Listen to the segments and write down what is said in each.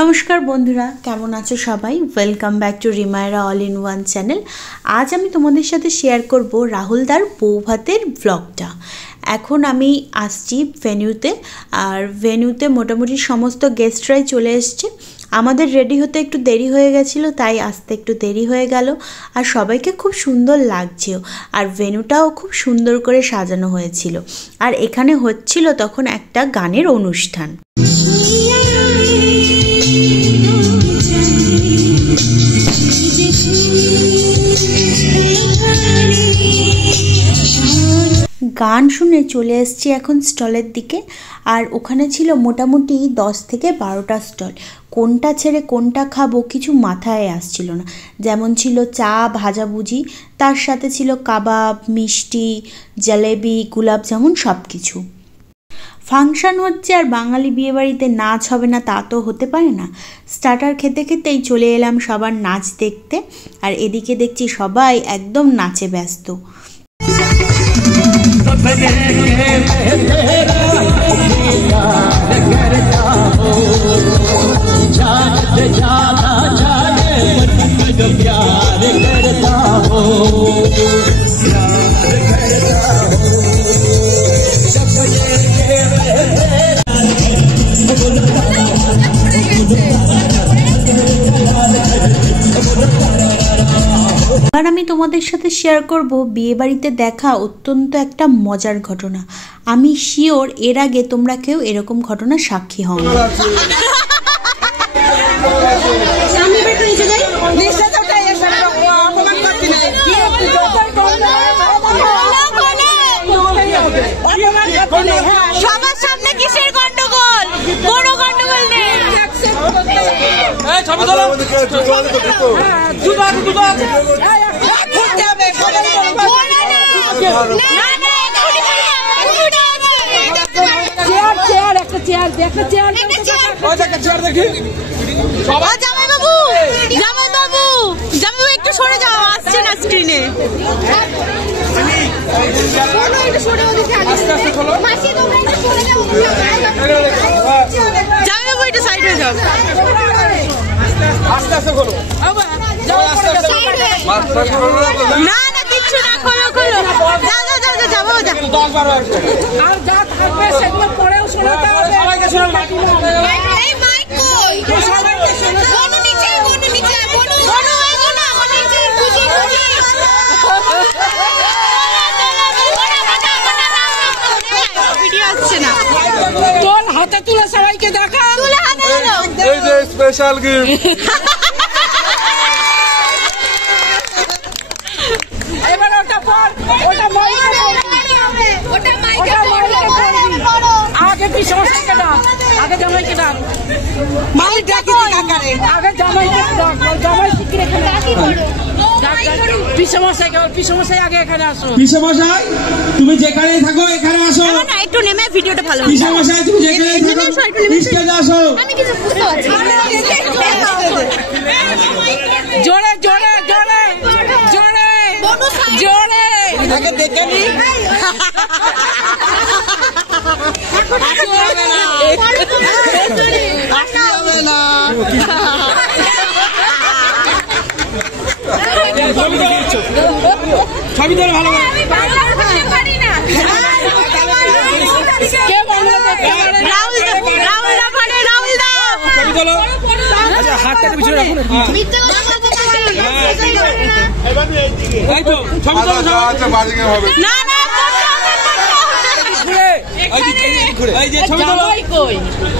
নমস্কার বন্ধুরা, কেমন আছো সবাই? Welcome back to Rimayra all in one channel. আজ আমি তোমাদের সাথে শেয়ার করব রাহুলদার বৌভাতের ব্লগটা। এখন আমি আসছি ভেন্যুতে, আর ভেন্যুতে মোটামুটি সমস্ত গেস্টরাই চলে এসছে। আমাদের রেডি হতে একটু দেরি হয়ে গেছিলো, তাই আসতে একটু দেরি হয়ে গেল। আর সবাইকে খুব সুন্দর লাগছেও, আর ভেন্যুটাও খুব সুন্দর করে সাজানো হয়েছিল। আর এখানে হচ্ছিল তখন একটা গানের অনুষ্ঠান। গান শুনে চলে এসেছি এখন স্টলের দিকে। আর ওখানে ছিল মোটামুটি 10 থেকে 12টা স্টল। কোনটা ছেড়ে কোনটা খাবো কিছু মাথায় আসছিল না। যেমন ছিল চা, ভাজাভুজি, তার সাথে ছিল কাবাব, মিষ্টি, জলেবি, গোলাপ জামুন, সব কিছু। ফাংশন হচ্ছে আর বাঙালি বিয়েবাড়িতে নাচ হবে না তা তো হতে পারে না। স্টার্টার খেতে খেতেই চলে এলাম সবার নাচ দেখতে। আর এদিকে দেখছি সবাই একদম নাচে ব্যস্ত। এবার আমি তোমাদের সাথে শেয়ার করব বিয়েবাড়িতে দেখা অত্যন্ত একটা মজার ঘটনা। আমি শিওর এর আগে তোমরা কেউ এরকম ঘটনার সাক্ষী হও। সবার সামনে কিসের গন্ডগোল? কোনো গন্ডগোল নেই। জামাইবাবু একটু সরে যাও, আসছে না স্ক্রিনে। জামাইবাবু একটু সাইড হয়ে যাও। না না কিচ্ছু না, খোলো খোলো, যাও যাও যাও যাবো। হাতে তুলে সবাইকে দেখা, এই যে স্পেশাল গিফট। এবার ওটা পর, ওটা আগে কি সমস্যা ডাক, আগে জামাইকে ডাক, মালিক ডাকি কাকারে, আগে জামাইকে ডাক, জামাই শিখরে পিসমশাই আগে এখানে আসো। পিসমশাই তুমি যেখানেই থাকো এখানে আসো। না একটু নেমে ভিডিওটা ভালো। পিসমশাই তুমি যেখানেই থাকো স্টেজে আসো। আমি কিছু বুঝতে পারছি না। জোরে জোরে জোরে জোরে জোরে আগে দেখে নি। ছবি ধরে ভালো হাতটাকে পিছনে রাখুন।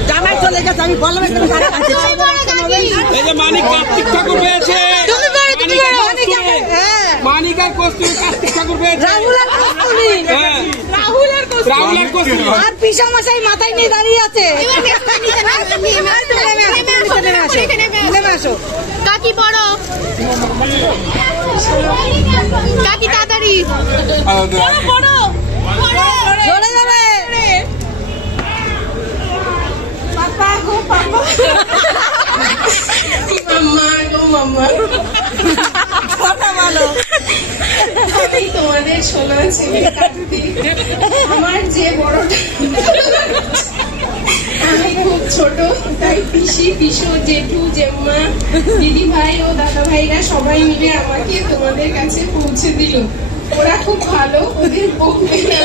জামাই চলে গেছে, আমি বললাম এই যে মানিক কার্তিক ঠাকুর পেয়েছে, মানিক আর কস্তুরী কার্তিক ঠাকুর পেয়েছে, রাহুলের কস্তুরী আর পিসমশাই মাথায় নিয়ে দাঁড়িয়ে আছে। কাকি বড়, কাকি তাড়াতাড়ি বড় চলে যাবে। তোমাদের 16 ছেলে আমার যে বড়টা আমি খুব ছোট, তাই পিসি, পিসো, জেঠু, জেম্মা, দিদি ভাই ও দাদা ভাইরা সবাই মিলে আমাকে তোমাদের কাছে পৌঁছে দিল। ওরা খুব ভালো, ওদের বকবে না।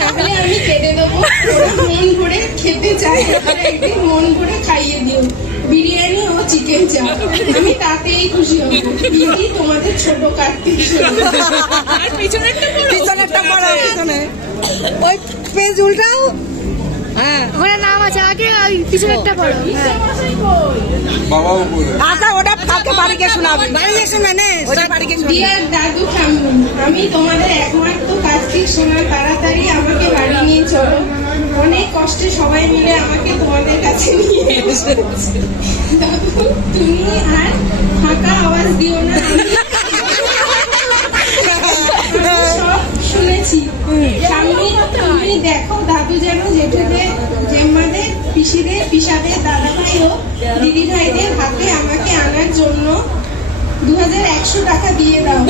তাহলে আমি কেটে দেবো। ওরা মন ভরে খেতে চায়, একদিন মন ভরে খাইয়ে দিও বিরিয়ানি ও চিকেন চাপ, আমি তাতেই খুশি হব। দিদি তোমাদের ছোট কার্তিক। পিছনেরটা পড়ো, পিছনে ওই পেজ উল্টাও। হ্যাঁ ওখানে নাম আছে, আগে ওই পিছনেরটা পড়ো। বাবাও বলে আচ্ছা ওটা কালকে বাড়ি গিয়ে শোনাবি, বাড়ি গিয়ে শোনা নে, ওটা বাড়ি গিয়ে শোনাবি। ডিয়ার দাদু ঠাম্মু, আমি তোমাদের একমাত্র কার্তিক সোনা, তাড়াতাড়ি আমাকে বাড়ি নিয়ে চলো। অনেক কষ্টে সবাই মিলে আমাকে তোমাদের কাছে নিয়ে এসেছে। দাদু তুমি আর ফাঁকা আওয়াজ দিও না, আমি সব শুনেছি। সামনে তুমি দেখো দাদু যেন জেঠুদের, জেম্মাদের, পিসিদের, পিসাদের, দাদা ভাই ও দিদি ভাইদের হাতে আমাকে আনার জন্য 2100 টাকা দিয়ে দাও।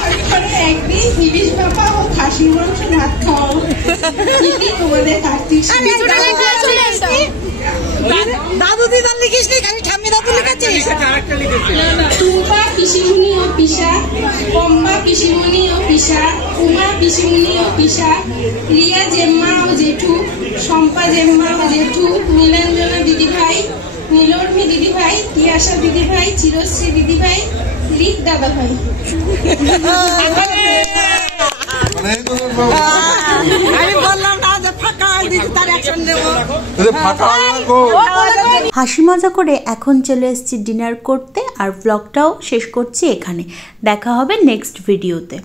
তারপরে একদিন ইলিশ বাবা ও খাসির মাংস ভাত খাও। দিদি তোমাদের কার্তিক সোনা। দাদু দিদার লিখিস নি, খালি ঠাম্মি দাদু লিখেছিস। টুম্পা পিসিমুনি ও পিসা, পম্পা পিসিমুনি ও পিসা, উমা পিসিমুনি ও পিসা, রিয়া জেম্মা ও জেঠু, শম্পা জেম্মা ও জেঠু, নীলাঞ্জনা দিদি ভাই, নীলর্মি দিদি ভাই, তিয়াশা দিদি ভাই, চিরশ্রী দিদি ভাই, রিক দাদা ভাই। মানে এই তো বাবু আমি বললাম না যে ফাঁকা দিদি তার অ্যাকশন দেবো। ফাঁকা রাখো। হাসি মজা করে এখন চলে এসেছি ডিনার করতে, আর ব্লগটাও শেষ করছি এখানে। দেখা হবে নেক্সট ভিডিওতে।